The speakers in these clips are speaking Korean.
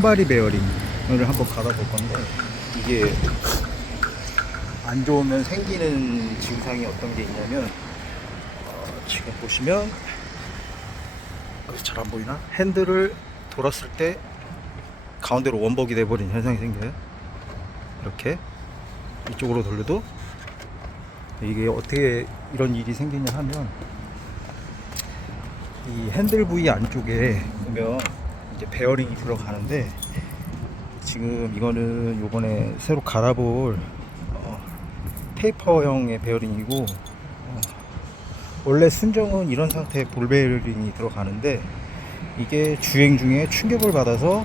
손발이 베어링을 한번 갈아볼 건데, 이게 안 좋으면 생기는 증상이 어떤 게 있냐면, 지금 보시면 잘 안 보이나? 핸들을 돌았을 때 가운데로 원복이 돼버린 현상이 생겨요. 이렇게 이쪽으로 돌려도. 이게 어떻게 이런 일이 생기냐 하면, 이 핸들 부위 안쪽에 보면 이제 베어링이 들어가는데, 지금 이거는 요번에 새로 갈아볼 테이퍼형의 베어링이고, 원래 순정은 이런 상태의 볼 베어링이 들어가는데, 이게 주행 중에 충격을 받아서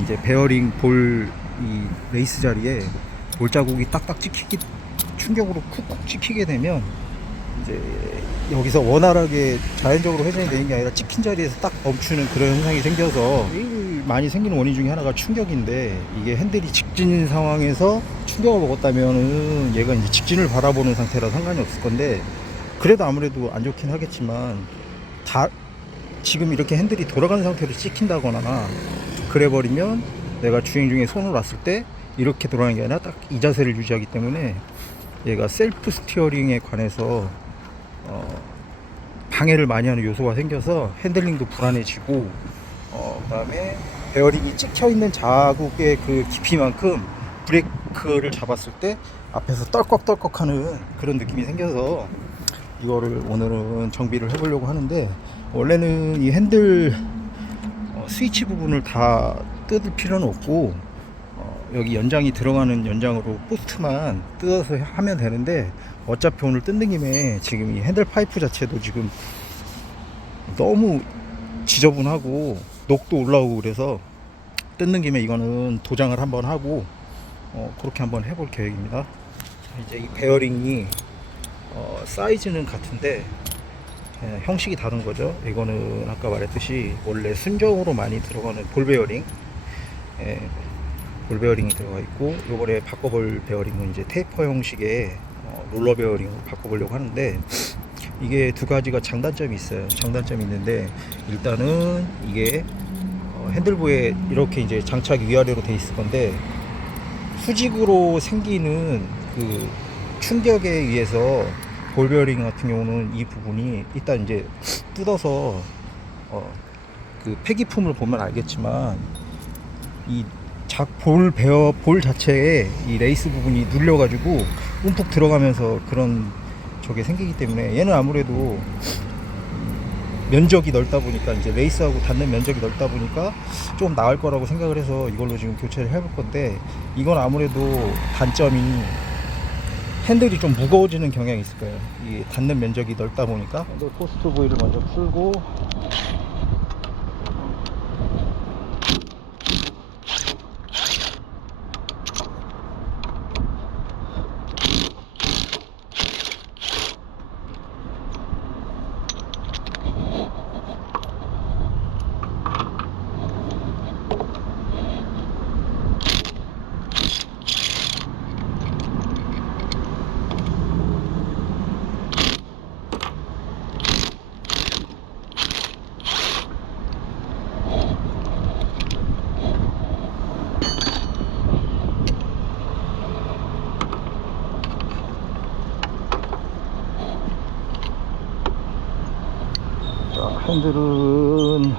이제 베어링 볼 이 레이스 자리에 볼 자국이 딱딱 찍히기, 충격으로 쿡쿡 찍히게 되면 이제 여기서 원활하게 자연적으로 회전이 되는 게 아니라 찍힌 자리에서 딱 멈추는 그런 현상이 생겨서, 제일 많이 생기는 원인 중에 하나가 충격인데, 이게 핸들이 직진인 상황에서 충격을 먹었다면은 얘가 이제 직진을 바라보는 상태라 상관이 없을 건데, 그래도 아무래도 안 좋긴 하겠지만, 지금 이렇게 핸들이 돌아가는 상태로 찍힌다거나 그래 버리면 내가 주행 중에 손을 놨을 때 이렇게 돌아가는 게 아니라 딱 이 자세를 유지하기 때문에, 얘가 셀프 스티어링에 관해서 방해를 많이 하는 요소가 생겨서 핸들링도 불안해지고, 그 다음에 베어링이 찍혀 있는 자국의 그 깊이만큼 브레이크를 잡았을 때 앞에서 떨컥떨컥 하는 그런 느낌이 생겨서, 이거를 오늘은 정비를 해보려고 하는데, 원래는 이 핸들 스위치 부분을 다 뜯을 필요는 없고, 여기 연장이 들어가는 연장으로 포스트만 뜯어서 하면 되는데, 어차피 오늘 뜯는 김에 지금 이 핸들 파이프 자체도 지금 너무 지저분하고 녹도 올라오고 그래서, 뜯는 김에 이거는 도장을 한번 하고 그렇게 한번 해볼 계획입니다. 이제 이 베어링이 사이즈는 같은데 형식이 다른 거죠. 이거는 아까 말했듯이 원래 순정으로 많이 들어가는 볼 베어링, 볼 베어링이 들어가 있고, 요번에 바꿔볼 베어링은 이제 테이퍼 형식의 롤러 베어링으로 바꿔보려고 하는데, 이게 두 가지가 장단점이 있어요. 장단점이 있는데, 일단은 이게 핸들부에 이렇게 이제 장착이 위아래로 돼 있을 건데, 수직으로 생기는 그 충격에 의해서 볼 베어링 같은 경우는 이 부분이 일단 이제 뜯어서 그 폐기품을 보면 알겠지만, 이 볼 자체에 이 레이스 부분이 눌려가지고 움푹 들어가면서 그런 저게 생기기 때문에, 얘는 아무래도 면적이 넓다 보니까, 이제 레이스하고 닿는 면적이 넓다 보니까 좀 나을 거라고 생각을 해서 이걸로 지금 교체를 해볼 건데, 이건 아무래도 단점이 핸들이 좀 무거워지는 경향이 있을 거예요. 이 닿는 면적이 넓다 보니까. 핸들 포스트 부위를 먼저 풀고, 핸들은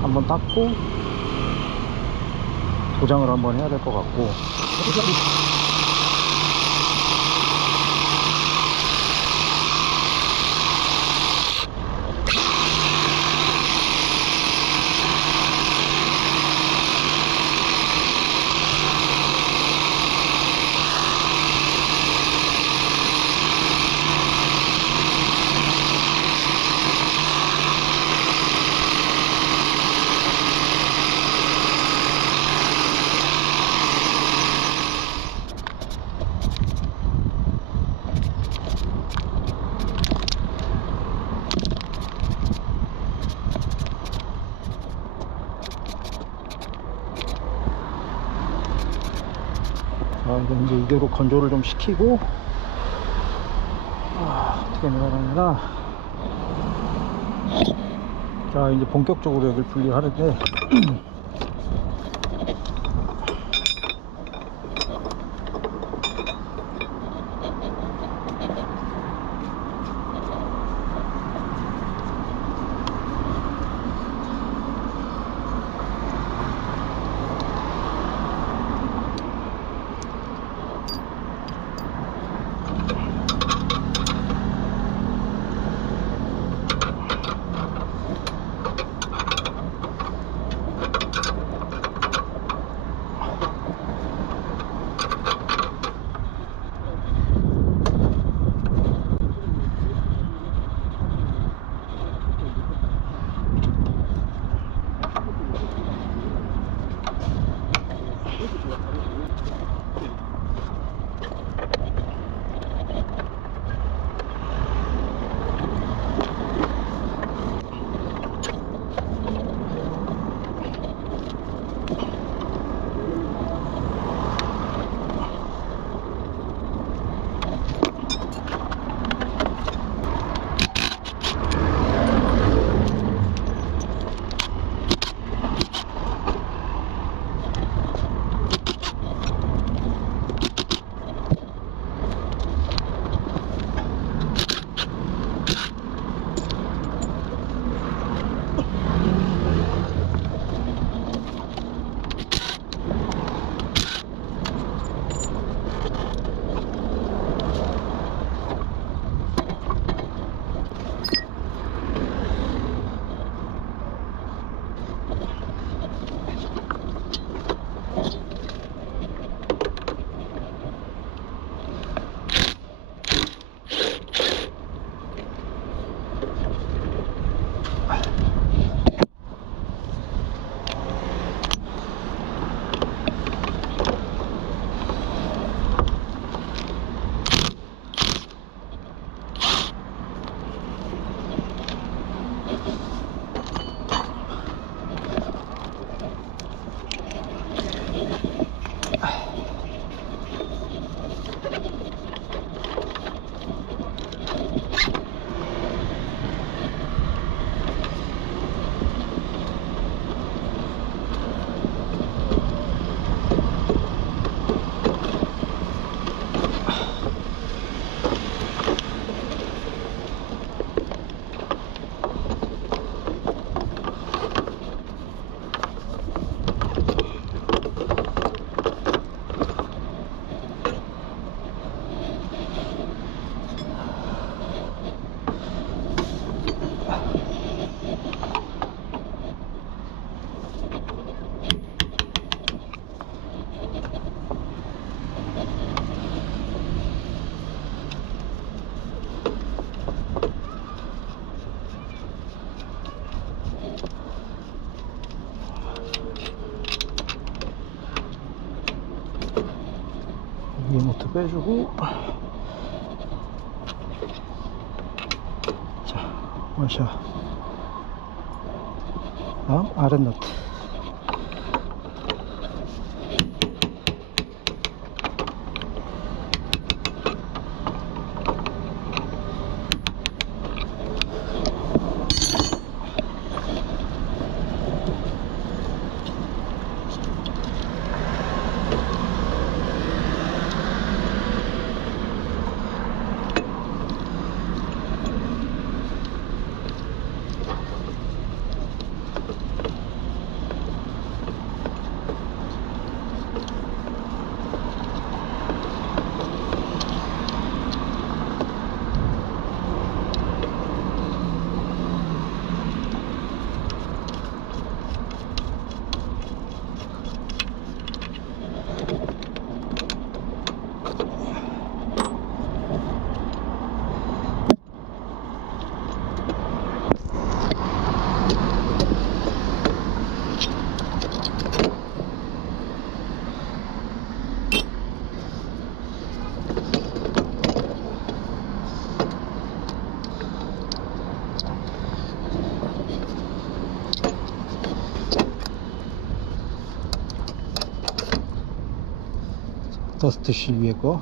한번 닦고 도장을 한번 해야 될 것 같고, 이제 이대로 건조를 좀 시키고, 어떻게 내려가느냐, 이렇게 자, 이제 본격적으로 여기를 분리하는데 리모트 빼주고, 자, 원샷. 다음 아랫너트. 더스트실 위에 거.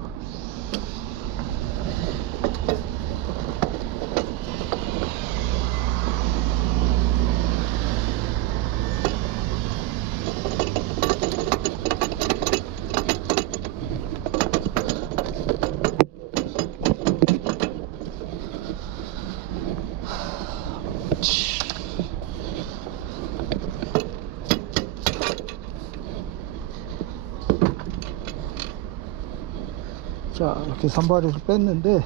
자, 이렇게 산발에서 뺐는데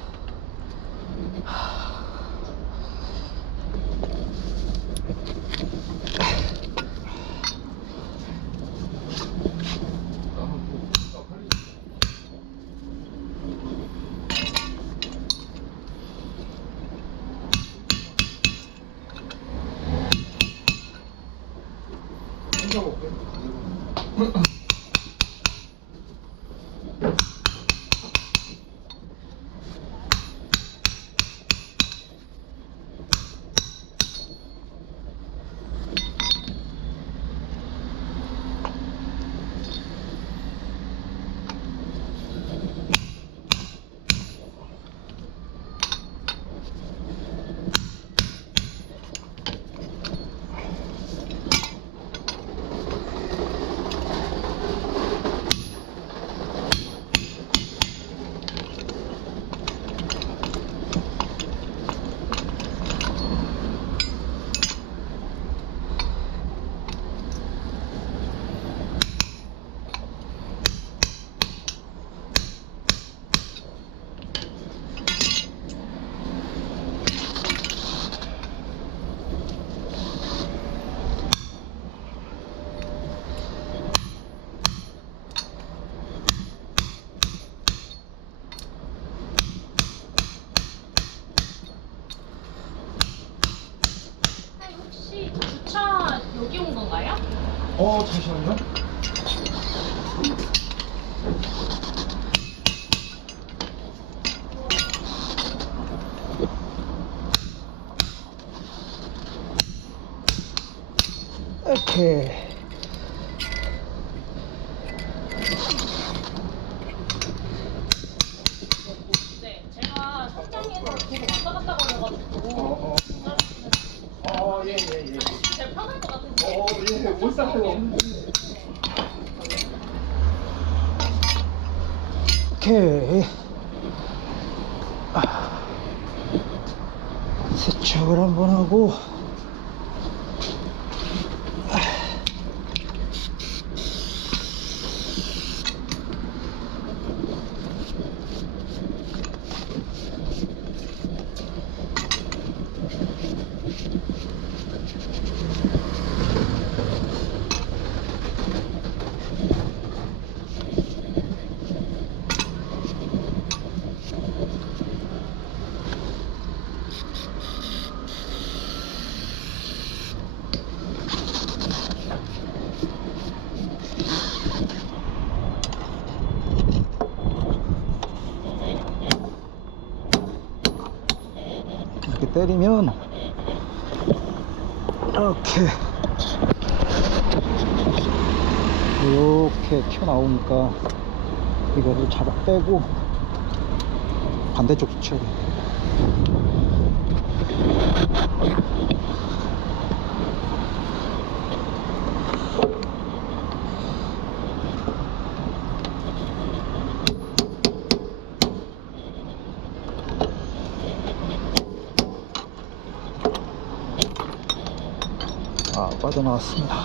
혹시 주차 여기 온 건가요? 잠시만요. 오케이. 네, 제가 현장에서 계속 왔다 갔다 걸려가지고 예. 제일 편할 것 같은데. 예, 못 살아요. 오케이. 세척을 한번 하고. 이렇게 때리면 이렇게 튀어나오니까 이거를 잡아 빼고 반대쪽 붙여야 돼. 빠져나왔습니다.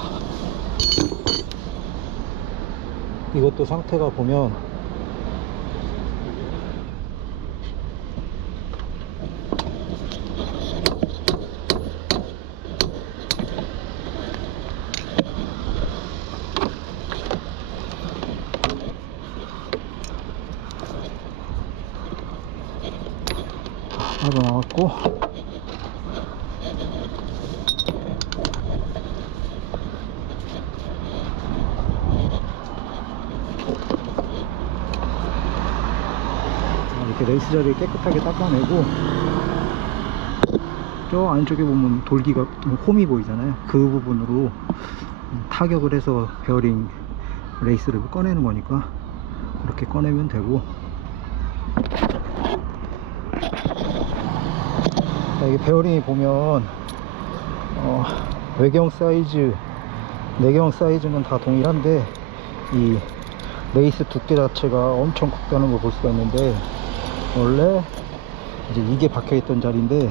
이것도 상태가 보면 빠져나왔고, 이렇게 레이스 자리 깨끗하게 닦아내고, 저 안쪽에 보면 돌기가 홈이 보이잖아요. 그 부분으로 타격을 해서 베어링 레이스를 꺼내는 거니까 그렇게 꺼내면 되고, 이게 베어링이 보면 외경 사이즈, 내경 사이즈는 다 동일한데 이 레이스 두께 자체가 엄청 굵다는 걸 볼 수가 있는데, 원래 이제 이게 박혀 있던 자리인데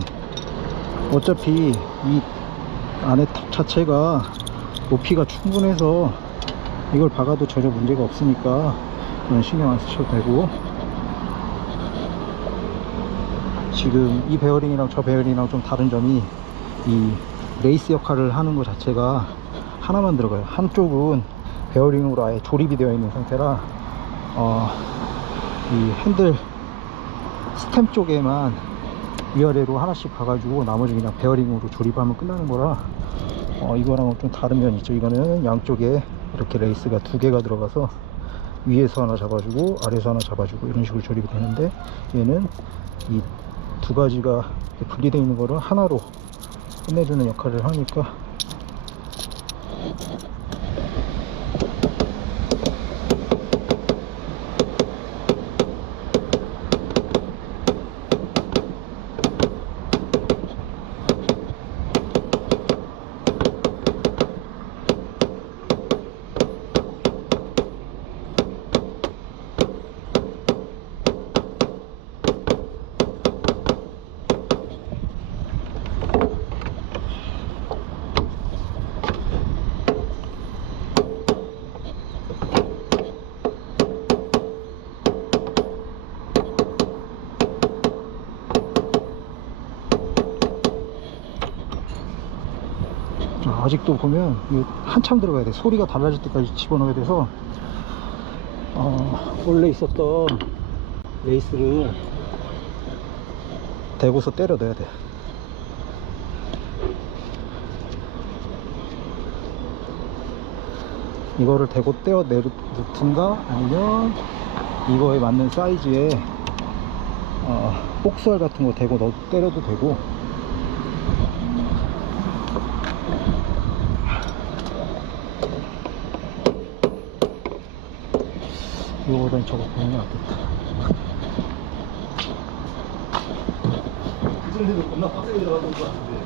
어차피 이 안에 턱 자체가 높이가 충분해서 이걸 박아도 전혀 문제가 없으니까 신경 안 쓰셔도 되고, 지금 이 베어링이랑 저 베어링이랑 좀 다른 점이 이 레이스 역할을 하는 것 자체가 하나만 들어가요. 한쪽은 베어링으로 아예 조립이 되어 있는 상태라 이 핸들 스템 쪽에만 위아래로 하나씩 가가지고 나머지 그냥 베어링으로 조립하면 끝나는 거라 이거랑은 좀 다른 면이 있죠. 이거는 양쪽에 이렇게 레이스가 두 개가 들어가서 위에서 하나 잡아주고 아래에서 하나 잡아주고 이런 식으로 조립이 되는데, 얘는 이 두 가지가 분리되어 있는 거를 하나로 끝내주는 역할을 하니까 아직도 보면 한참 들어가야 돼. 소리가 달라질 때까지 집어넣어야 돼서 원래 있었던 레이스를 대고서 때려 넣어야 돼. 이거를 대고 떼어 넣든가 아니면 이거에 맞는 사이즈의 복수알 같은 거 대고 때려도 되고. 이거보다는 저거 보는 게 낫겠다. 그전에도 겁나 빡세게 들어갔던 것 같은데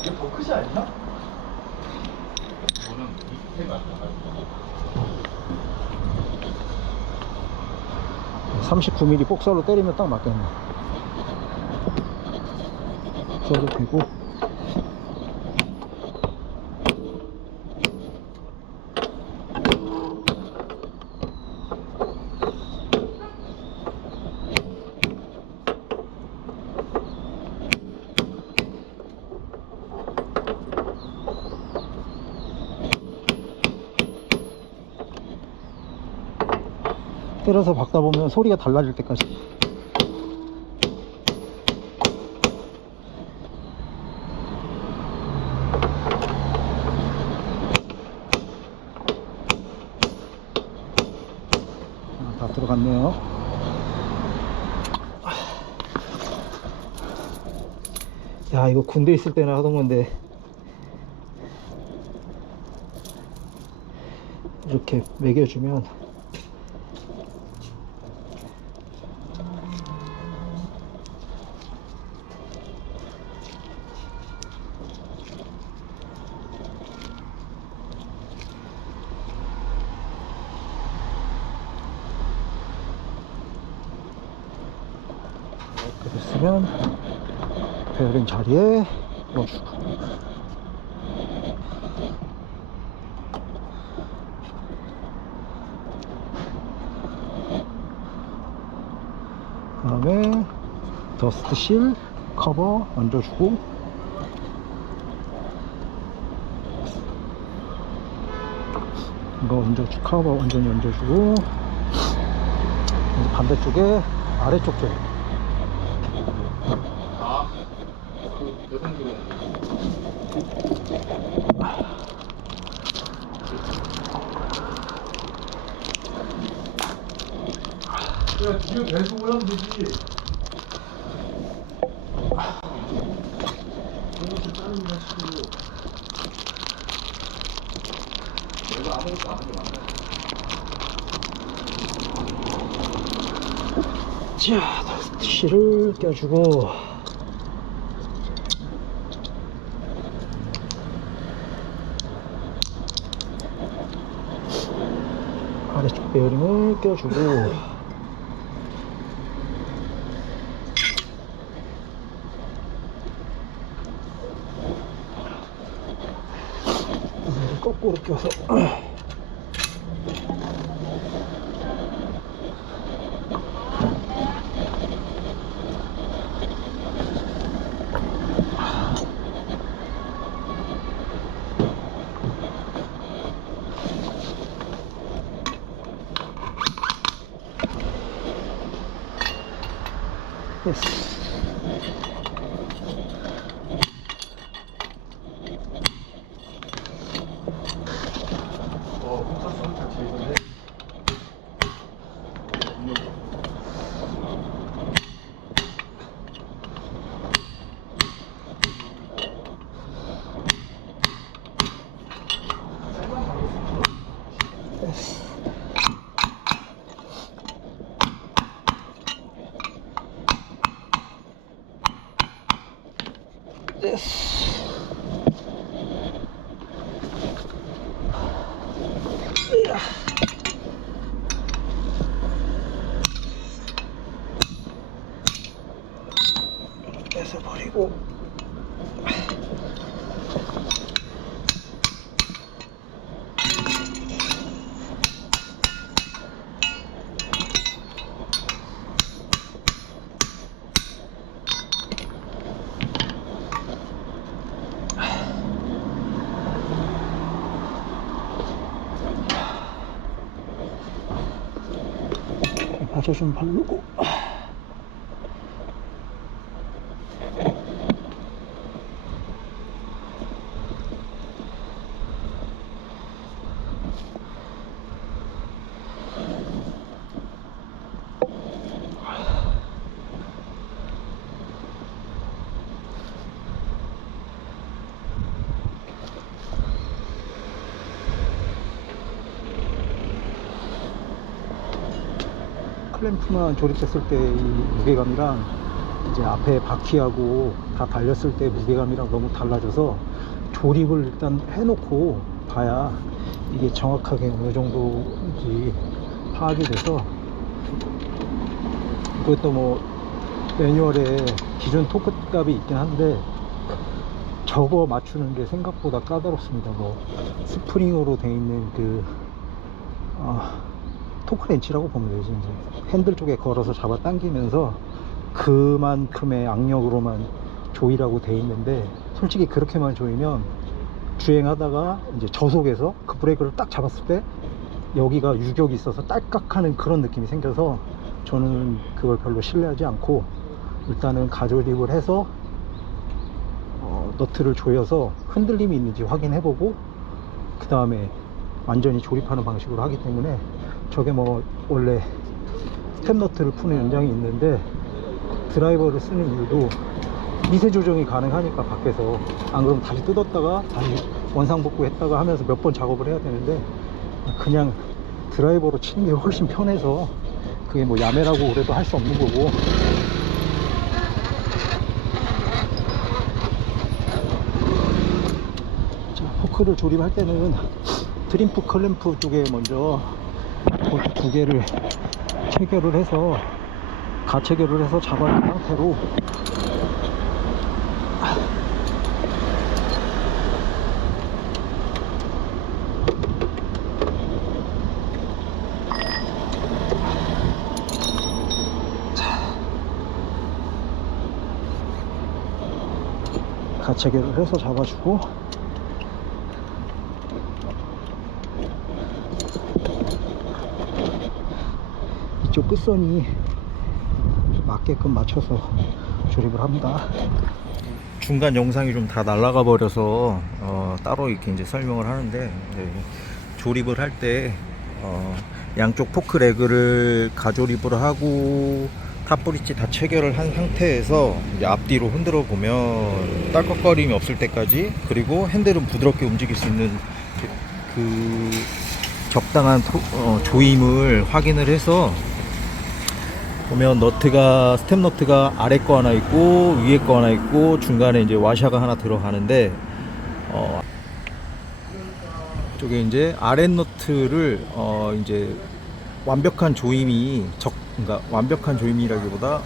이게 더 크지 않냐? 이거는 이 스텝이 안 39mm 복사로 때리면 딱 맞겠네. 써도 되고. 때려서 박다 보면 소리가 달라질 때까지. 다 들어갔네요. 야, 이거 군대 있을 때나 하던 건데 이렇게 매겨주면 이렇게 됐으면 베어링 자리에 넣어주고, 그 다음에 더스트 실 커버 얹어주고, 이거 커버 완전히 얹어주고, 이제 반대쪽에 아래쪽 쪽 야, 뒤에 계속 올라오면 되지. 이것도 다른 거 시키고. 내가 아무것도 안 하는 게 맞네. 자, 더스트 실을 껴주고, 아래쪽 베어링을 껴주고, 거꾸로 껴서 됐어. 홈차스 한참 제이던데. 뺏어버리고 바저 좀 바르고 클램프만 조립했을 때 이 무게감이랑 이제 앞에 바퀴하고 다 달렸을 때 무게감이랑 너무 달라져서 조립을 일단 해놓고 봐야 이게 정확하게 어느 정도인지 파악이 돼서, 그것도 뭐 매뉴얼에 기준 토크 값이 있긴 한데 저거 맞추는 게 생각보다 까다롭습니다. 뭐 스프링으로 돼 있는 그 토크 렌치라고 보면 되지. 이제 핸들 쪽에 걸어서 잡아 당기면서 그만큼의 악력으로만 조이라고 돼 있는데, 솔직히 그렇게만 조이면 주행하다가 이제 저속에서 그 브레이크를 딱 잡았을 때 여기가 유격이 있어서 딸깍하는 그런 느낌이 생겨서 저는 그걸 별로 신뢰하지 않고 일단은 가조립을 해서 너트를 조여서 흔들림이 있는지 확인해보고 그 다음에 완전히 조립하는 방식으로 하기 때문에, 저게 뭐 원래 스텝 너트를 푸는 연장이 있는데 드라이버를 쓰는 이유도 미세 조정이 가능하니까 밖에서, 안 그러면 다시 뜯었다가 다시 원상복구 했다가 하면서 몇 번 작업을 해야 되는데, 그냥 드라이버로 치는 게 훨씬 편해서 그게 뭐 야매라고 그래도 할 수 없는 거고. 자, 포크를 조립할 때는 트림프 클램프 쪽에 먼저 볼트 두 개를 체결을 해서 가체결을 해서 잡아준 상태로 가체결을 해서 잡아주고, 이쪽 끝선이 맞게끔 맞춰서 조립을 합니다. 중간 영상이 좀 다 날라가 버려서 따로 이렇게 이제 설명을 하는데, 네, 조립을 할 때 양쪽 포크 레그를 가조립을 하고 탑브릿지 다 체결을 한 상태에서 이제 앞뒤로 흔들어 보면 딸깍거림이 없을 때까지, 그리고 핸들은 부드럽게 움직일 수 있는 그 적당한 조임을 확인을 해서 보면 너트가, 스텝 너트가 아래 거 하나 있고 위에 거 하나 있고 중간에 이제 와샤가 하나 들어가는데, 저게 이제 아랫 너트를 이제 완벽한 조임이 그러니까 완벽한 조임이라기보다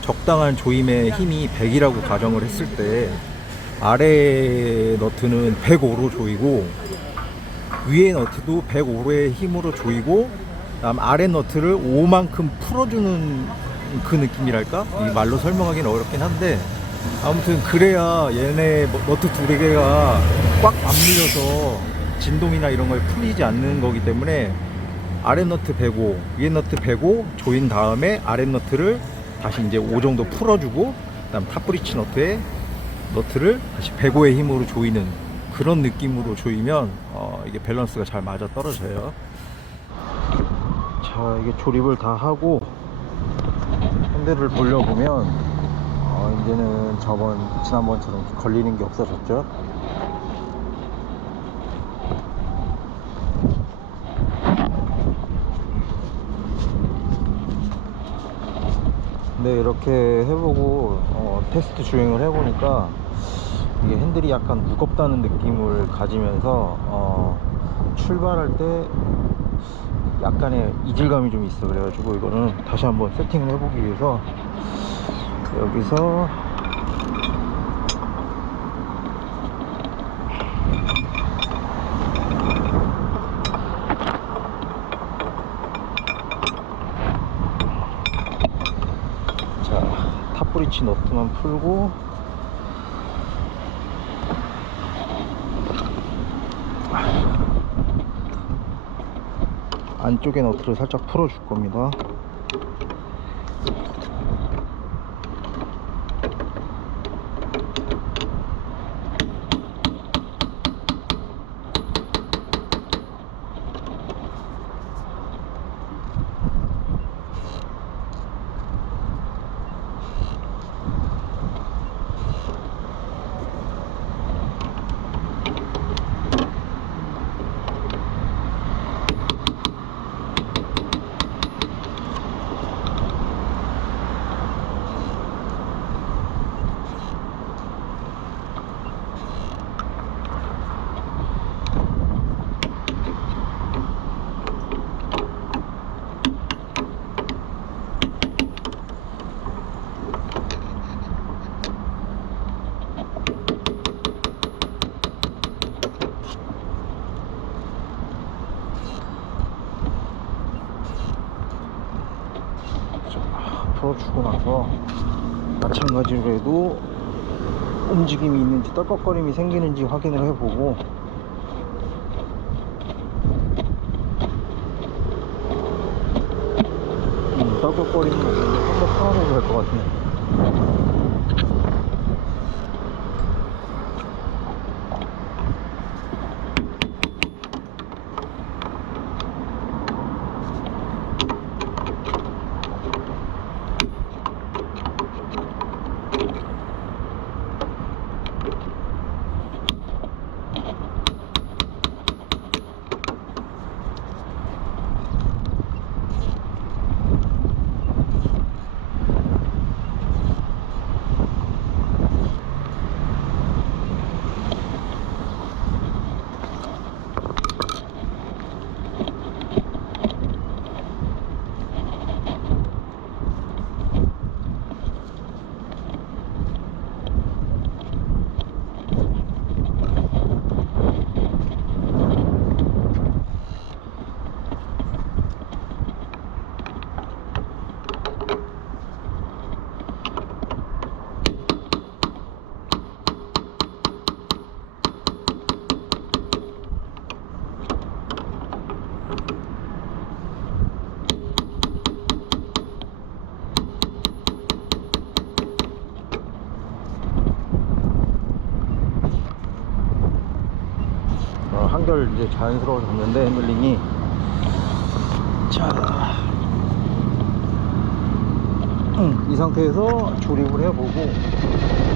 적당한 조임의 힘이 100이라고 가정을 했을 때 아래 너트는 105로 조이고 위에 너트도 105의 힘으로 조이고, 다음 아래 너트를 5만큼 풀어주는 그 느낌이랄까? 이 말로 설명하기는 어렵긴 한데, 아무튼 그래야 얘네 너트 두 개가 꽉 안 밀려서 진동이나 이런 걸 풀리지 않는 거기 때문에 아랫 너트 105, 위에 너트 105 조인 다음에 아랫 너트를 다시 이제 5 정도 풀어주고, 그다음 탑브리치 너트를 다시 105의 힘으로 조이는 그런 느낌으로 조이면 이게 밸런스가 잘 맞아 떨어져요. 자, 이게 조립을 다 하고 핸들을 돌려보면 이제는 지난번처럼 걸리는 게 없어졌죠. 근데 이렇게 해보고 테스트 주행을 해보니까 이게 핸들이 약간 무겁다는 느낌을 가지면서 출발할 때 약간의 이질감이 좀 있어. 그래가지고 이거는 다시 한번 세팅을 해보기 위해서 여기서 탑브리치 너트만 풀고 안쪽에 너트를 살짝 풀어 줄 겁니다. 풀어주고 나서 마찬가지로 해도 움직임이 있는지 떨컥거림이 생기는지 확인을 해보고 떨컥거림이 없는데 좀 더 풀어내도 될 것 같네. 한결 이제 자연스러워졌는데 핸들링이. 자, 이 상태에서 조립을 해보고,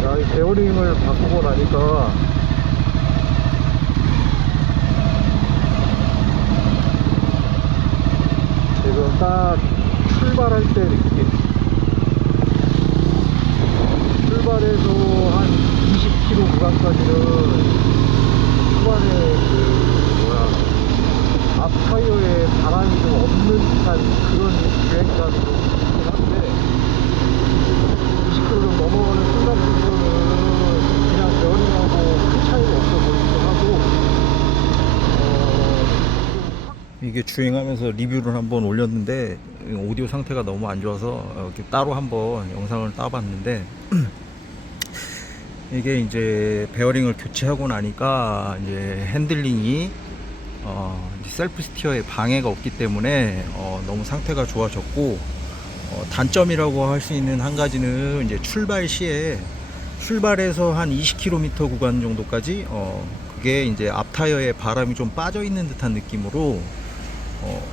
야, 이 베어링을 바꾸고 나니까 지금 딱 출발할 때 느낌, 출발해서 한 20km 구간까지는 초반에 앞타이어에 바람이 좀 없는 듯한 그런 주행감이 좀 있긴 한데, 20km 넘어가는 순간부터는 그냥 베어링하고 큰 차이가 없어 보이기도 하고. 이게 주행하면서 리뷰를 한번 올렸는데 오디오 상태가 너무 안 좋아서 이렇게 따로 한번 영상을 따봤는데 이게 이제 베어링을 교체하고 나니까 이제 핸들링이 셀프 스티어에 방해가 없기 때문에 너무 상태가 좋아졌고, 단점이라고 할 수 있는 한 가지는 이제 출발 시에 출발해서 한 20km 구간 정도까지 그게 이제 앞 타이어에 바람이 좀 빠져 있는 듯한 느낌으로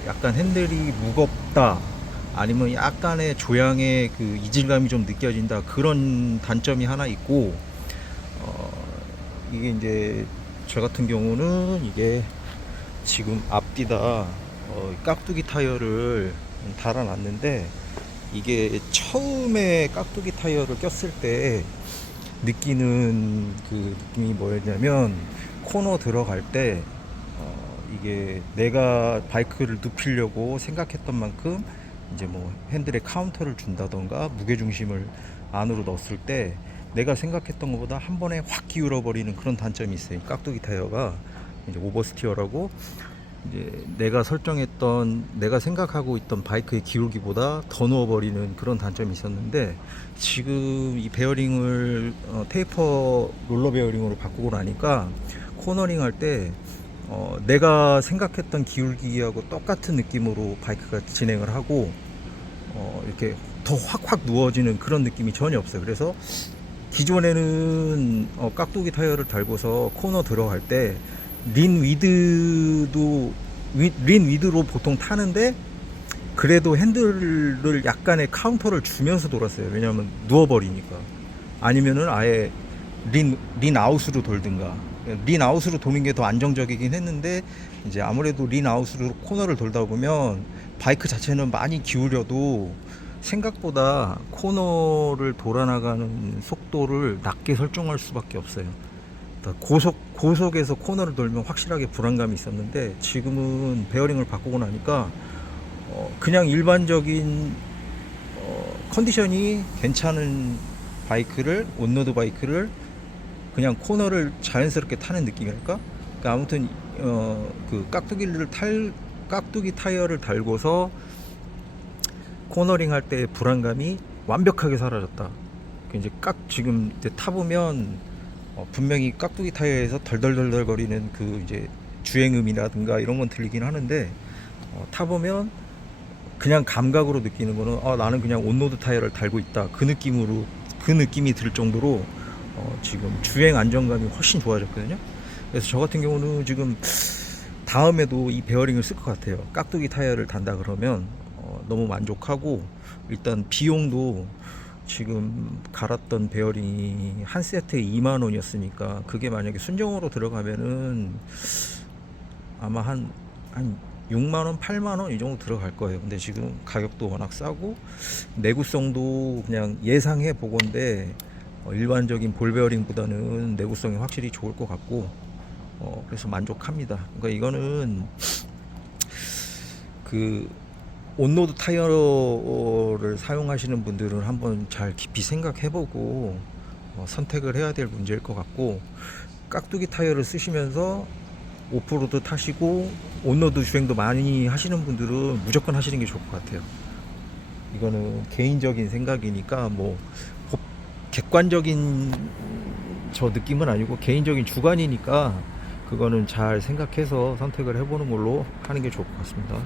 약간 핸들이 무겁다, 아니면 약간의 조향의 그 이질감이 좀 느껴진다, 그런 단점이 하나 있고, 이게 이제 저 같은 경우는 이게 지금 앞뒤다 깍두기 타이어를 달아놨는데, 이게 처음에 깍두기 타이어를 꼈을 때 느끼는 그 느낌이 뭐였냐면, 코너 들어갈 때 이게 내가 바이크를 눕히려고 생각했던 만큼 이제 뭐 핸들에 카운터를 준다던가 무게중심을 안으로 넣었을 때 내가 생각했던 것보다 한 번에 확 기울어 버리는 그런 단점이 있어요. 깍두기 타이어가 이제 오버스티어라고, 이제 내가 설정했던, 내가 생각하고 있던 바이크의 기울기보다 더 누워버리는 그런 단점이 있었는데, 지금 이 베어링을 테이퍼 롤러 베어링으로 바꾸고 나니까 코너링 할 때 내가 생각했던 기울기하고 똑같은 느낌으로 바이크가 진행을 하고 이렇게 더 확확 누워지는 그런 느낌이 전혀 없어요. 그래서 기존에는 깍두기 타이어를 달고서 코너 들어갈 때 린 위드로 보통 타는데, 그래도 핸들을 약간의 카운터를 주면서 돌았어요. 왜냐하면 누워버리니까. 아니면은 아예 린 아웃으로 돌든가. 린 아웃으로 도는 게 더 안정적이긴 했는데, 이제 아무래도 린 아웃으로 코너를 돌다 보면 바이크 자체는 많이 기울여도 생각보다 코너를 돌아나가는 속도를 낮게 설정할 수밖에 없어요. 고속에서 코너를 돌면 확실하게 불안감이 있었는데, 지금은 베어링을 바꾸고 나니까 그냥 일반적인 컨디션이 괜찮은 바이크를, 온로드 바이크를 그냥 코너를 자연스럽게 타는 느낌이랄까? 그러니까 아무튼 그 깍두기 타이어를 달고서 코너링 할 때의 불안감이 완벽하게 사라졌다. 이제 지금 이제 타보면 분명히 깍두기 타이어에서 덜덜덜덜 거리는 그 이제 주행음이라든가 이런 건 들리긴 하는데, 타보면 그냥 감각으로 느끼는 거는 나는 그냥 온로드 타이어를 달고 있다, 그 느낌이 들 정도로 지금 주행 안정감이 훨씬 좋아졌거든요. 그래서 저 같은 경우는 지금 다음에도 이 베어링을 쓸 것 같아요. 깍두기 타이어를 단다 그러면 너무 만족하고, 일단 비용도 지금 갈았던 베어링이 한 세트에 2만 원이었으니까 그게 만약에 순정으로 들어가면은 아마 한 6만 원, 8만 원 이 정도 들어갈 거예요. 근데 지금 가격도 워낙 싸고 내구성도 그냥 예상해 보건데 일반적인 볼 베어링보다는 내구성이 확실히 좋을 것 같고, 그래서 만족합니다. 그러니까 이거는 그 온로드 타이어를 사용하시는 분들은 한번 잘 깊이 생각해보고 선택을 해야 될 문제일 것 같고, 깍두기 타이어를 쓰시면서 오프로드 타시고 온로드 주행도 많이 하시는 분들은 무조건 하시는 게 좋을 것 같아요. 이거는 개인적인 생각이니까 뭐 객관적인 저 느낌은 아니고 개인적인 주관이니까, 그거는 잘 생각해서 선택을 해보는 걸로 하는 게 좋을 것 같습니다.